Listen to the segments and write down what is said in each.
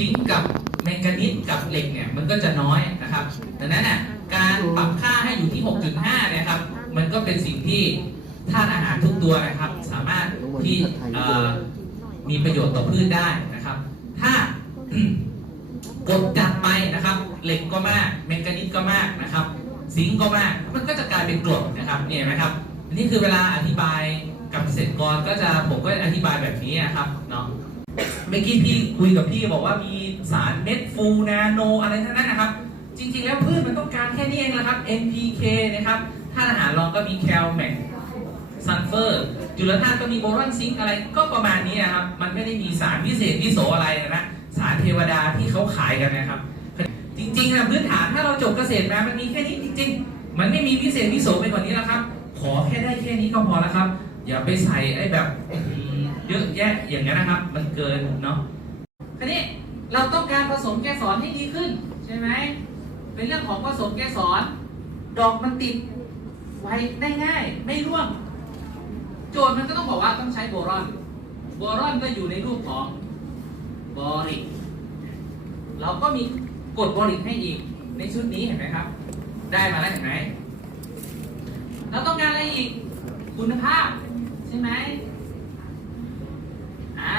ซิงก์กับแมงกานีสกับเหล็กเนี่ยมันก็จะน้อยนะครับ ดังนั้นน่ะการปรับค่าให้อยู่ที่ 6.5เนี่ยครับ มันก็เป็นสิ่งที่ธาตุอาหารทุกตัวนะครับ สามารถที่มีประโยชน์ต่อพืชได้นะครับ ถ้ากดจัดไปนะครับ เหล็กก็มากแมงกานีสก็มากนะครับ ซิงก์ก็มากมันก็จะกลายเป็นกรดนะครับเนี่ยนไหมครับนนี่คือเวลาอธิบายกับเกษตรกรก็จะผมก็อธิบายแบบนี้นะครับเนาะ เมื่อกี้พี่คุยกับพี่บอกว่ามีสารเม็ดฟูนาโนอะไรทั้งนั้นนะครับ จริงๆ แล้วพืชมันต้องการแค่นี้เองนะครับ NPK นะครับธาตุอาหารรองก็มีแคลแมกซัลเฟอร์จุลธาตุก็มีโบรอนซิงค์อะไรก็ประมาณนี้นะครับ มันไม่ได้มีสารพิเศษพิโสอะไรนะสารเทวดาที่เขาขายกันนะครับ จริงๆนะพื้นฐานถ้าเราจบเกษตรมามันมีแค่นี้จริง ๆ มันไม่มีพิเศษพิโสไปกว่านี้แล้วครับ ขอแค่ได้แค่นี้ก็พอแล้วครับ อย่าไปใส่ไอ้แบบ เยอะแยะอย่างนั้นนะครับ มันเกินเนาะทีนี้เราต้องการผสมแกสรให้ดีขึ้นใช่ไหมเป็นเรื่องของผสมแกสรดอกมันติดไว้ได้ง่าย ไม่ร่วง โจทย์มันก็ต้องบอกว่าต้องใช้โบรอนโบรอนก็อยู่ในรูปของบอริกเราก็มีกดบอริกให้อีกในชุดนี้เห็นไหมครับ ได้มาแล้วเห็นไหมเราต้องการอะไรอีกคุณภาพใช่ไหมอ่า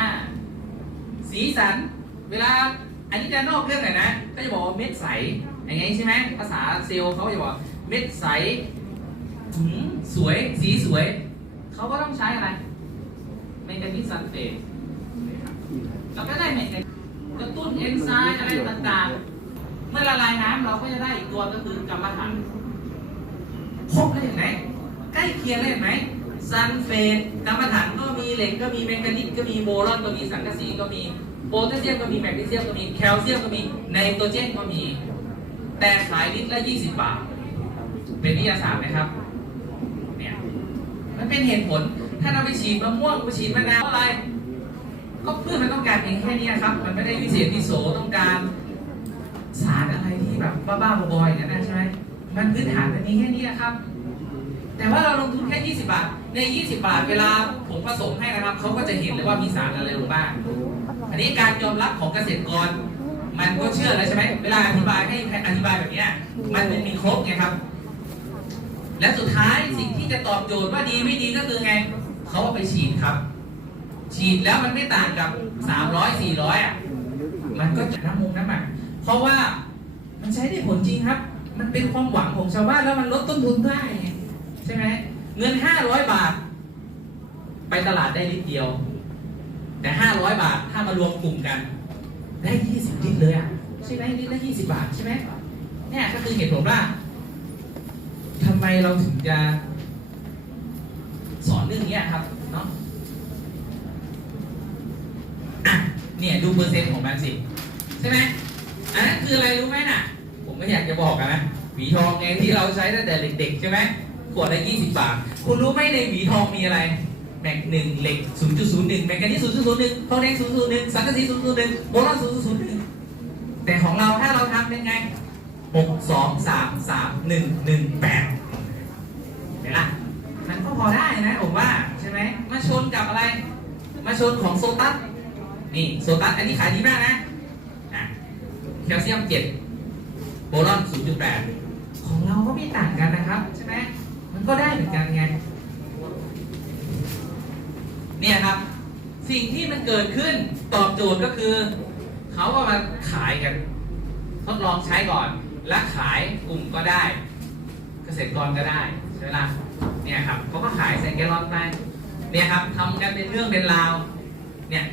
สีสัน เวลาอันนี้จะนอกเรื่องหน่อยนะ ก็จะบอกว่าเม็ดใส อย่างงี้ใช่ไหมภาษาเซลล์เขาจะบอกเม็ดใสหืมสวย สีสวย เขาก็ต้องใช้อะไรเมกานิสซัลเฟตเราก็ได้เมกากระตุ้นเอนไซม์อะไรต่างๆ เมื่อละลายน้ำเราก็จะได้อีกตัวก็คือกรรมฐานครบเลยเห็นไหมใกล้เคียงเลยเห็นไหม ซัลเฟตกรรมฐานก็มีเหล็กก็มีแมงกานีสก็มีโบรอนก็มีสังกะสีก็มีโพแทสเซียมก็มีแมกนีเซียมก็มีแคลเซียมก็มีไนโตรเจนก็มี แต่ขายลิตรละ 20 บาท เป็นวิทยาศาสตร์ไหมครับเนี่ยมันเป็นเหตุผลถ้าเราไปฉีดมะม่วงไปฉีดมะนาวอะไร ก็เพื่อมันต้องการเพียงแค่นี้ครับ มันไม่ได้วิเศษวิโสต้องการสารอะไรที่แบบบ้าๆบอๆอย่างนั้นใช่ไหมมันพื้นฐานมันมีแค่นี้ครับ แต่ว่าเราลงทุนแค่ 20 บาท ใน 20 บาท เวลาผมผสมให้นะครับ เขาก็จะเห็นเลยว่ามีสารอะไรลงบ้าง อันนี้การยอมรับของเกษตรกร มันก็เชื่อแล้วใช่ไหม เวลาอธิบายให้อธิบายแบบนี้ มันมันมีครบไงครับ และสุดท้ายสิ่งที่จะตอบโจทย์ว่าดีไม่ดีก็คือไง เขาเอาไปฉีดครับ ฉีดแล้วมันไม่ต่างกับ 300 400 อะ มันก็จะน้ำมูกน้ำหมักเพราะว่ามันใช้ได้ผลจริงครับ มันเป็นความหวังของชาวบ้านแล้วมันลดต้นทุนได้ ช่ไหมเงิน500บาท ไปตลาดได้ลิตรเดียว แต่500บาทถ้ามารวมกลุ่มกัน ได้20ลิตรเลยอะใช่ไหมลิตรละ20บาทใช่ไหมเนี่ยก็คือเหตุผลว่าทำไมเราถึงจะสอนเรื่องนี้ครับเนาะเนี่ยดูเปอร์เซ็นต์ของมันสิใช่ไหมอันนั้นคืออะไรรู้ไหมน่ะ ผมไม่อยากจะบอกนะหวีทองไงที่เราใช้ตั้งแต่เด็กๆใช่ไหม ขวดละ20บาท คุณรู้ไหมในหวีทองมีอะไร แมกหนึ่งเหล็ก0.01แมกกานีส0.01ทองแดง0.01สังกะสี0.01โบรอน0.01แต่ของเราถ้าเราทำเป็นไง6 2 3 3 1 1 8เห็นไหมล่ะมันก็พอได้นะผมว่าใช่ไหมมาชนกับอะไร มาชนของโซตัสนี่โซตัสอันนี้ขายดีมากนะแคลเซียม7โบรอน0.8ของเราก็ไม่ต่างกันนะครับ ใช่ไหม มันก็ได้เหมือนกันไง เนี่ยครับ สิ่งที่มันเกิดขึ้นตอบโจทย์ก็คือ เขาก็มาขายกัน ทดลองใช้ก่อน และขายกลุ่มก็ได้ เกษตรกรก็ได้ใช่ไหมล่ะเนี่ยครับเขาก็ขายใส่แกลลอนไปเนี่ยครับทำกันเป็นเรื่องเป็นราว เนี่ย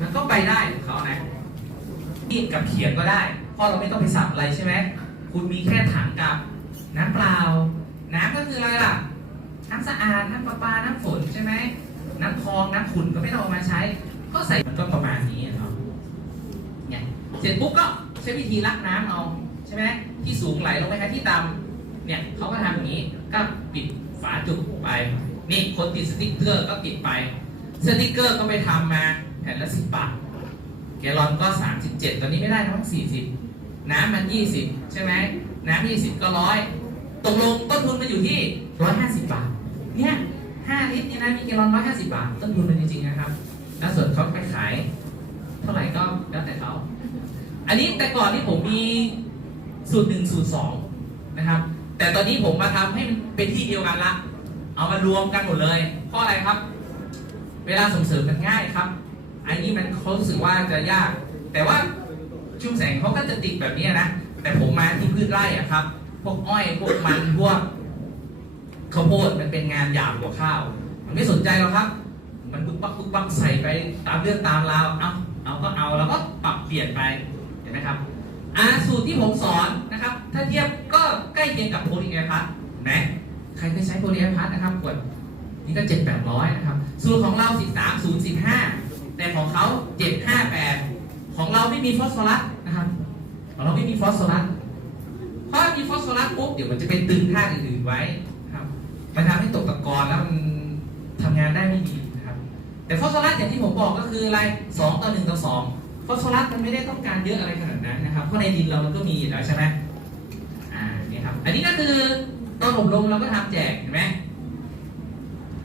มันก็ไปได้ของเขานะมีดกับเขียงก็ได้เพราะเราไม่ต้องไปสับอะไรใช่ไหม คุณมีแค่ถังกับน้ำเปล่า น้ำก็คืออะไรล่ะ น้ำสะอาด น้ำประปา น้ำฝนใช่ไหม น้ำคลอง น้ำขุ่นก็ไม่ต้องเอามาใช้ ก็ใส่มันก็ประมาณนี้เนาะเนี่ยเสร็จปุ๊บก็ใช้วิธีลักน้ำเอาใช่ไหมที่สูงไหลลงไปคะที่ต่ำเนี่ยเขาก็ทำอย่างนี้ ก็ปิดฝาจุกไป นี่คนติดสติ๊กเกอร์ก็ติดไป สติ๊กเกอร์ก็ไปทำมาแผ่นละสิบบาท แกลลอนก็ 37 ตอนนี้ไม่ได้นะมัน40 น้ำมัน 20 ใช่ไหม น้ำ20 ก็ร้อย ตกลงต้นทุนมันอยู่ที่ 150 บาท เนี่ย 5 ลิตรเนี่ยนะมีแกลลอน 150 บาท ต้นทุนมันจริงๆนะครับ แล้วส่วนเขาไปขาย เท่าไหร่ก็แล้วแต่เขา อันนี้แต่ก่อนที่ผมมีสูตรหนึ่งสูตรสองนะครับ แต่ตอนนี้ผมมาทำให้มันเป็นที่เดียวกันละ เอามารวมกันหมดเลย เพราะอะไรครับ เวลาส่งเสริมมันง่ายครับ อันนี้มันเขารู้สึกว่าจะยาก แต่ว่าชุมแสงเขาก็จะติดแบบนี้นะ แต่ผมมาที่พืชไร่อะครับ พวกอ้อยพวกมันพวกข้าวโพดมันเป็นงานหยาบกว่าข้าว มันไม่สนใจหรอกครับ มันปุ๊บปั๊บปุ๊บปั๊บใส่ไปตามเรื่องตามราวเอาเอาก็เอาแล้วก็ปรับเปลี่ยนไปเห็นไหมครับอาสูตรที่ผมสอนนะครับ ถ้าเทียบก็ใกล้เคียงกับโพลีไอพัทไหมใครเคยใช้โพลีไอพัทนะครับกดนี่ก็เจ็ดแปดร้อยนะครับ สูตรของเราสิบสามศูนย์สิบห้าแต่ของเขาเจ็ดห้าแปดของเราไม่มีฟอสฟอรัสนะครับของเราไม่มีฟอสฟอรัส เพราะมีฟอสฟอรัสปุ๊บเดี๋ยวมันจะไปตึงธาตุอื่นๆไว้นะครับมันทำให้ตกตะกอนแล้วมันทำงานได้ไม่ดีนะครับ แต่ฟอสฟอรัสอย่างที่ผมบอกก็คืออะไรสองต่อหนึ่งต่อสองฟอสฟอรัสมันไม่ได้ต้องการเยอะอะไรขนาดนั้นนะครับ เพราะในดินเรามันก็มีอยู่แล้วใช่ไหมอ่านี่ครับ อันนี้ก็คือตอนอบรมเราก็ทำแจกเห็นไหม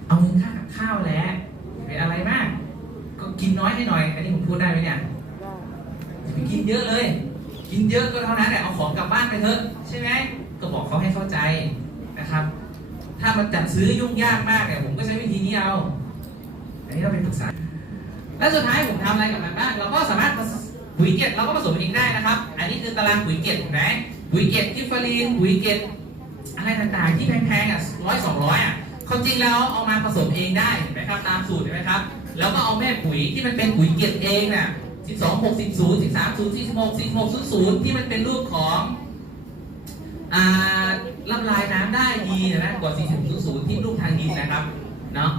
เอาเงินค่ากับข้าวแล้วเป็นอะไรมาก ก็กินน้อยให้หน่อย อันนี้ผมพูดได้ไหมเนี่ยไปกินเยอะเลย กินเยอะก็เท่านั้นแหละเอาของกลับบ้านไปเถอะใช่ไหมก็บอกเขาให้เข้าใจนะครับ ถ้ามันจัดซื้อยุ่งยากมากเนี่ยผมก็ใช้วิธีนี้เอาอันนี้เราไปปรึกษาแล้วสุดท้ายผมทำอะไรกับมันบ้างเราก็สามารถปุ๋ยเกล็ดเราก็ผสมเองได้นะครับ อันนี้คือตารางปุ๋ยเกล็ดถูกไหมปุ๋ยเกล็ดกิฟฟารีนปุ๋ยเกล็ดอะไรต่างๆที่แพงๆอะร้อยสองร้อยอะความจริงแล้วเอามาผสมเองได้นไหมครับตามสูตรเห็นไหมครับ แล้วก็เอาแม่ปุ๋ยที่มันเป็นปุ๋ยเกล็ดเองน่ะ สิบสองหกสิบศูนย์สิบสามศูนย์สี่สิบหกสิบหกศูนย์ศูนย์ที่มันเป็นรูปของอละลายน้ำได้ดีนะกว่า 4000 ที่ลูกทางดินนะครับเนาะ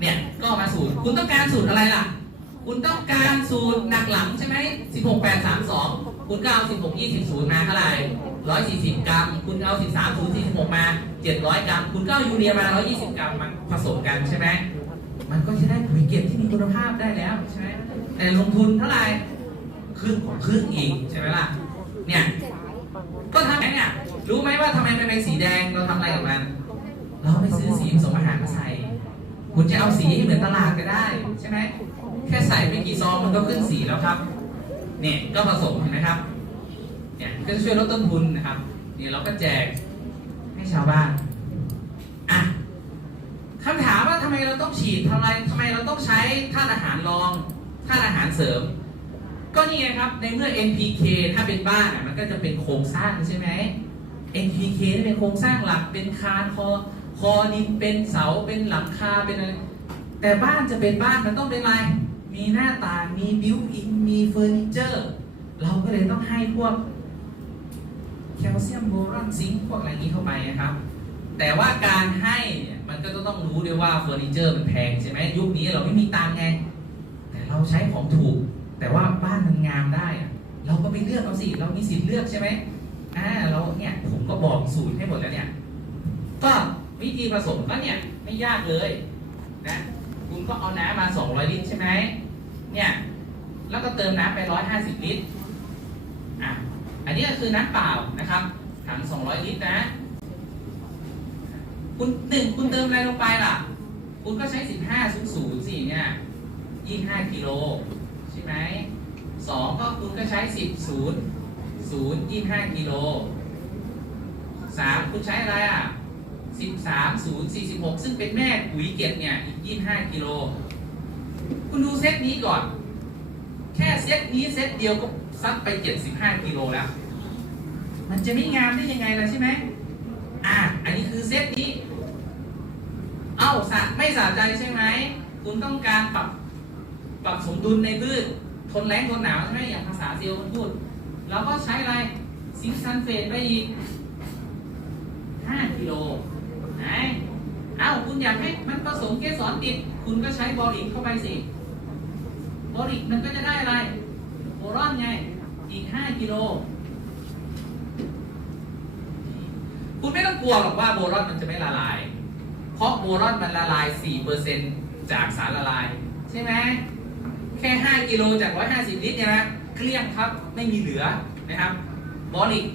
เนี่ยก็มาสูตร คุณต้องการสูตรอะไรล่ะ คุณต้องการสูตรหนักหลังใช่ไหม16 8 3 2 คุณก็เอา 16 20 0 มาเท่าไหร่140 กรัม คุณเอา 13 0 46 มา 700 กรัม คุณก็เอายูเรียมา 120 กรัมมาผสมกันใช่ไหม มันก็จะได้ปุ๋ยเก็บที่มีคุณภาพได้แล้วใช่ไหมแต่ลงทุนเท่าไหร่ครึ่งของครึ่งอีกใช่ไหมล่ะเนี่ยก็ทำไงเนี่ยรู้ไหมว่าทำไมมันเป็นสีแดงเราทำอะไรกับมันเราไปซื้อสีผสมอาหารมาใส่คุณจะเอาสีให้เหมือนตลาดก็ได้ใช่ไหมแค่ใส่ไปกี่ซองมันก็ขึ้นสีแล้วครับเนี่ยก็ผสมเห็นไหมครับเนี่ยก็จะช่วยลดต้นทุนนะครับเนี่ยเราก็แจกให้ชาวบ้าน อะคำถามว่าทำไมเราต้องฉีดทำไมทำไมเราต้องใช้ธาตุอาหารรองธาตุอาหารเสริม ก็นี่ไงครับในเมื่อ NPK ถ้าเป็นบ้านมันก็จะเป็นโครงสร้างใช่ไหม NPK เป็นโครงสร้างหลักเป็นคานคอคอดินเป็นเสาเป็นหลังคาเป็นอะไรแต่บ้านจะเป็นบ้านมันต้องเป็นอะไรมีหน้าต่างมีบิวอินมีเฟอร์นิเจอร์เราก็เลยต้องให้พวกแคลเซียมโบรอนซิงค์พวกอะไรนี้เข้าไปนะครับ แต่ว่าการให้ มันก็ต้องรู้ด้วยว่าเฟอร์นิเจอร์มันแพงใช่ไหมยุคนี้เราไม่มีตังไง แต่เราใช้ของถูก แต่ว่าบ้านมันงามได้อะเราก็ไปเลือกเอาสิ เรามีสิทธิ์เลือกใช่ไหมอ่าเราเนี่ยผมก็บอกสูตรให้หมดแล้วเนี่ย ก็วิธีผสมก็เนี่ยไม่ยากเลยนะคุณก็เอาน้ำมา 200 ลิตรใช่ไหมเนี่ยแล้วก็เติมน้ำไป 150 ลิตรอะอันนี้ก็คือน้ำเปล่านะครับถัง200 ลิตรนะ คุณหนึ่งคุณเติมอะไรลงไปล่ะ คุณก็ใช้15 0 0สี่เนี่ย25กิโลใช่ไหมสองก็คุณก็ใช้10 0 0 25กิโลสามคุณใช้อะไรอะ13 0 46ซึ่งเป็นแม่ปุ๋ยเก็บเนี่ยอีก25กิโลคุณดูเซตนี้ก่อน แค่เซตนี้เซตเดียวก็ซัดไป75กิโลแล้ว มันจะไม่งามได้ยังไงล่ะใช่ไหมอะอันนี้คือเซตนี้ สะไม่สะใจใช่ไหม คุณต้องการปรับปรับสมดุลในพืชทนแรงทนหนาวใช่ไหมอย่างภาษาเซลล์มันพูดเราก็ใช้อะไรซิงค์ซัลเฟตไปอีก 5 กิโลไหนเอ้าคุณอยากให้มันผสมเกสรติด คุณก็ใช้บอริกเข้าไปสิ บอริกมันก็จะได้อะไรโบรอนไง อีก 5 กิโล คุณไม่ต้องกลัวหรอกว่าโบรอนมันจะไม่ละลาย เพราะโบรอนมันละลาย 4%จากสารละลาย ใช่ไหมแค่ 5 กิโลจาก 150 ลิตรเนี่ยนะเกลี้ยงครับไม่มีเหลือนะครับบอริก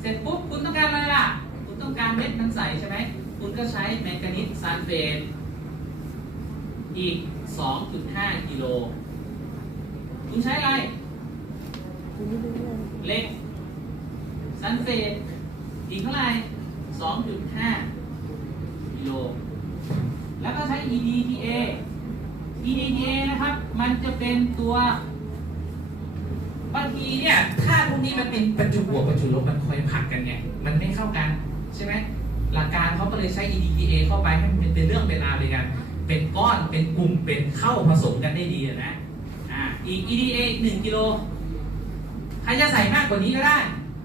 เสร็จปุ๊บคุณต้องการอะไรล่ะ คุณต้องการเม็ดมันใสใช่ไหมคุณก็ใช้แมงกานีสซัลเฟตอีก 2.5 กิโล คุณใช้อะไรเล็กซัลเฟตอีกเท่าไหร่สองจุดห้ากิโล แล้วก็ใช้ EDTA EDTA นะครับ มันจะเป็นตัวบางทีเนี่ยถ้าพวกนี้มันเป็นประจุบวกประจุลบมันคอยผักกันไงมันไม่เข้ากันใช่ไหมหลักการเขาก็เลยใช้ EDTA เข้าไปให้มันเป็นเรื่องเป็นราวเลยกันเป็นก้อนเป็นกลุ่มเป็นเข้าผสมกันได้ดีนะอ่าอีก EDA หนึ่งกิโลใครจะใส่มากกว่านี้ก็ได้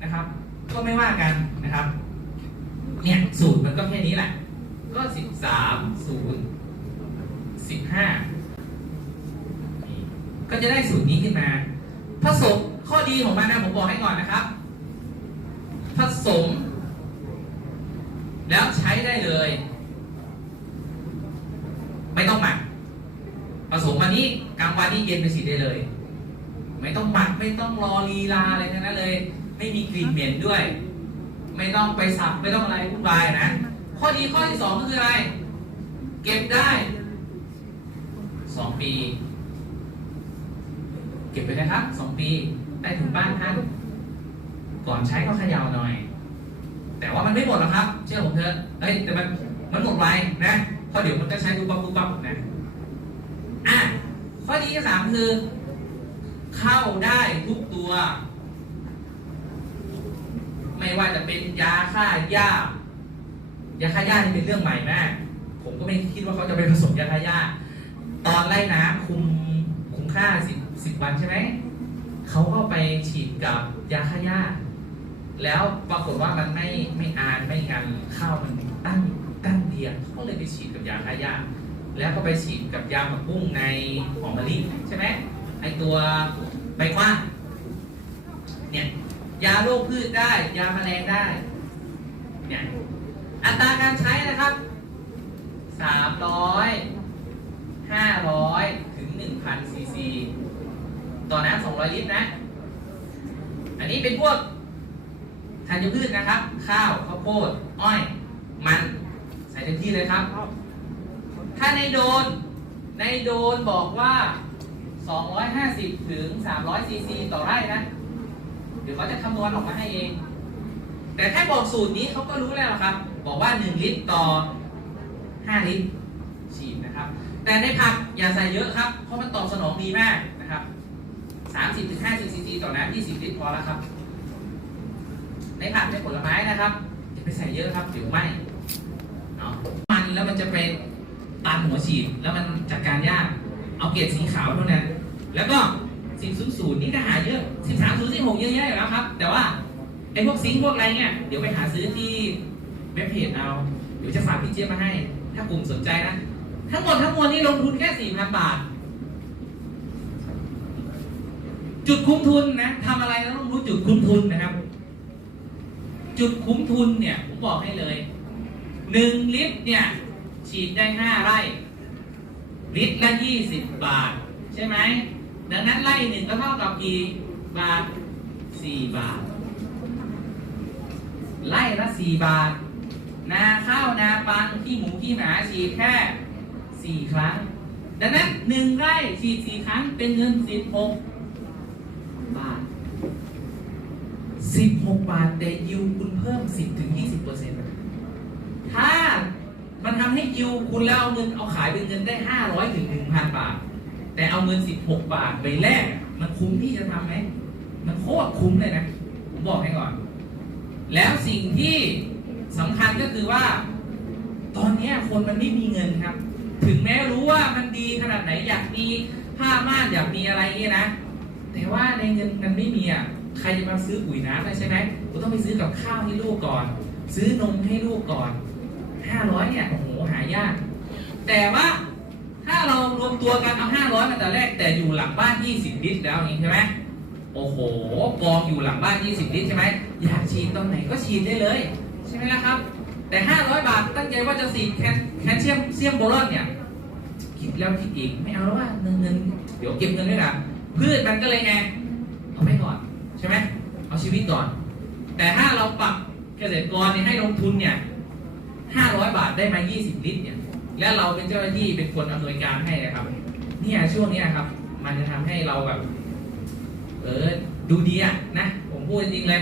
นะครับ ก็ไม่ว่ากันนะครับ เนี่ยสูตรมันก็แค่นี้แหละ ก็สิบสามศูนย์สิบห้าก็จะได้สูตรนี้ขึ้นมา ผสมข้อดีของมันนะผมบอกให้ก่อนนะครับ ผสม แล้วใช้ได้เลย ไม่ต้องหมัก ผสมวันนี้กลางวันนี้เย็นไปฉีดได้เลย ไม่ต้องหมักไม่ต้องรอลีลาอะไรทั้งนั้นเลย ไม่มีกลิ่นเหม็นด้วย ไม่ต้องไปสับไม่ต้องอะไรวุ่นวายนะ ข้อดีข้อที่สองคืออะไร เก็บได้สองปี เก็บไปนะครับสองปีได้ถึงบ้านท่านก่อนใช้ก็ขย่าหน่อย แต่ว่ามันไม่หมดหรอกครับ เชื่อผมเถอะเฮ้ยแต่มันมันหมดไวนะพราะเดี๋ยวมันก็ใช้ปุ๊บปั๊บปุ๊บปั๊บนะอะข้อดีที่สามคือ เข้าได้ทุกตัว ไม่ว่าจะเป็นยาฆ่าหญ้า ยาฆ่าหญ้านี่เป็นเรื่องใหม่มาก ผมก็ไม่คิดว่าเขาจะไปผสมยาฆ่าหญ้าตอนไล่น้ำคุมคุมค่าสิบสิบวันใช่ไหมเขาก็ไปฉีดกับยาฆ่าหญ้าแล้วปรากฏว่ามันไม่ไม่อานไม่งันข้าวมันตั้งตั้งเดียเขาก็เลยไปฉีดกับยาฆ่าหญ้าแล้วก็ไปฉีดกับยาหมักบุ้งในหอมมะลิใช่ไหมไอตัวใบกว้างเนี่ยยาโรคพืชได้ ยาแมลงได้เนี่ย อัตราการใช้นะครับสามร้อยห้าร้อยถึงหนึ่งพันซีซีต่อน้ำสองร้อยลิตรนะ อันนี้เป็นพวกธัญพืชนะครับ ข้าวข้าวโพด อ้อย มัน ใส่เต็มที่เลยครับ ถ้าในโดน ในโดนบอกว่า 250 ถึง 300 ซีซีต่อไร่นะ เดี๋ยวเขาจะคำนวณออกมาให้เอง แต่แค่บอกสูตรนี้เขาก็รู้แล้วครับ บอกว่า 1 ลิตรต่อ 5 ลิตรฉีดนะครับ แต่ในผักอย่าใส่เยอะครับ เพราะมันตอบสนองดีมากนะครับ 30-50ซีซีต่อน้ำ20 ลิตรพอแล้วครับ ในผักในผลไม้นะครับอย่าไปใส่เยอะครับเดี๋ยวไหมเนาะมันแล้วมันจะเป็นตันหัวฉีดแล้วมันจัดการยาก เอาเกรดสีขาวเท่านั้น แล้วก็สิบศูนย์ศูนย์นี่ก็หาเยอะสิบสามศูนย์สิบหกเยอะแยะอยู่แล้วครับ แต่ว่าไอ้พวกซิงค์พวกอะไรเนี่ย เดี๋ยวไปหาซื้อที่ เว็บเพจเอา เดี๋ยวจะฝากพี่เจี๊ยบมาให้ ถ้ากลุ่มสนใจนะ ทั้งหมดทั้งมวลนี่ลงทุนแค่สี่พันบาท จุดคุ้มทุนนะทำอะไรต้องรู้จุดคุ้มทุนนะครับ จุดคุ้มทุนเนี่ยผมบอกให้เลยหนึ่งลิตรเนี่ย ฉีดได้ห้าไร่ ลิตรละยี่สิบบาท ใช่ไหมดังนั้นไร่หนึ่งก็เท่ากับกี่บาทสี่บาทไร่ละสี่บาท นาข้าวนาปังขี้หมูขี้หมาฉีดแค่สี่ครั้ง ดังนั้นหนึ่งไร่ฉีดสี่ครั้งเป็นเงินสิบหกบาท16บหกบาท แต่ยิวคุณเพิ่ม10ถึง20เปอร์เซ็นต์ถ้ามันทำให้ยิวคุณแล้วเอาเงินเอาขายเป็นเงินได้500ถึง1,000บาท แต่เอาเงิน16บาทไปแลกมันคุ้มที่จะทำไหมมันโคตรคุ้มเลยนะ ผมบอกให้ก่อน แล้วสิ่งที่ สำคัญก็คือว่า ตอนนี้คนมันไม่มีเงินครับ ถึงแม้รู้ว่ามันดีขนาดไหนอยากมีผ้าม่านอยากมีอะไรเงี้ยนะ แต่ว่าในเงินมันไม่มีอะใครจะมาซื้อปุ๋ยน้ำได้ใช่ไหมผมต้องไปซื้อกับข้าวให้ลูกก่อน ซื้อนมให้ลูกก่อนห้าร้อยเนี่ยโอ้โหหายาก แต่ว่าถ้าเรารวมตัวกันเอาห้าร้อยมาแต่แรกแต่อยู่หลังบ้านยี่สิบลิตรแล้วอย่างนี้ใช่ไหมโอ้โหกองอยู่หลังบ้านยี่สิบลิตรใช่ไหมอยากฉีดตอนไหนก็ฉีดได้เลย ใช่ไหมล่ะครับ แต่ห้าร้อยบาทตั้งใจว่าจะฉีแคแคลเซียมเซียมโบรอนเนี่ยคิดแล้วคิดอีกไม่เอาแล้วว่าเงินเงินเดี๋ยวเก็บเงินไว้ก่อนพืชมันก็เลยไงเอาไว้ก่อนใช่ไหมเอาชีวิตก่อน แต่ถ้าเราปรับเกษตรกรเนี่ยให้ลงทุนเนี่ยห้าร้อยบาทได้มายี่สิบลิตรเนี่ยแล้วเราเป็นเจ้าหน้าที่เป็นคนอำนวยการให้นะครับ เนี่ยช่วงเนี้ยครับ มันจะทำให้เราแบบเออดูดีอะนะ ผมพูดจริงเลย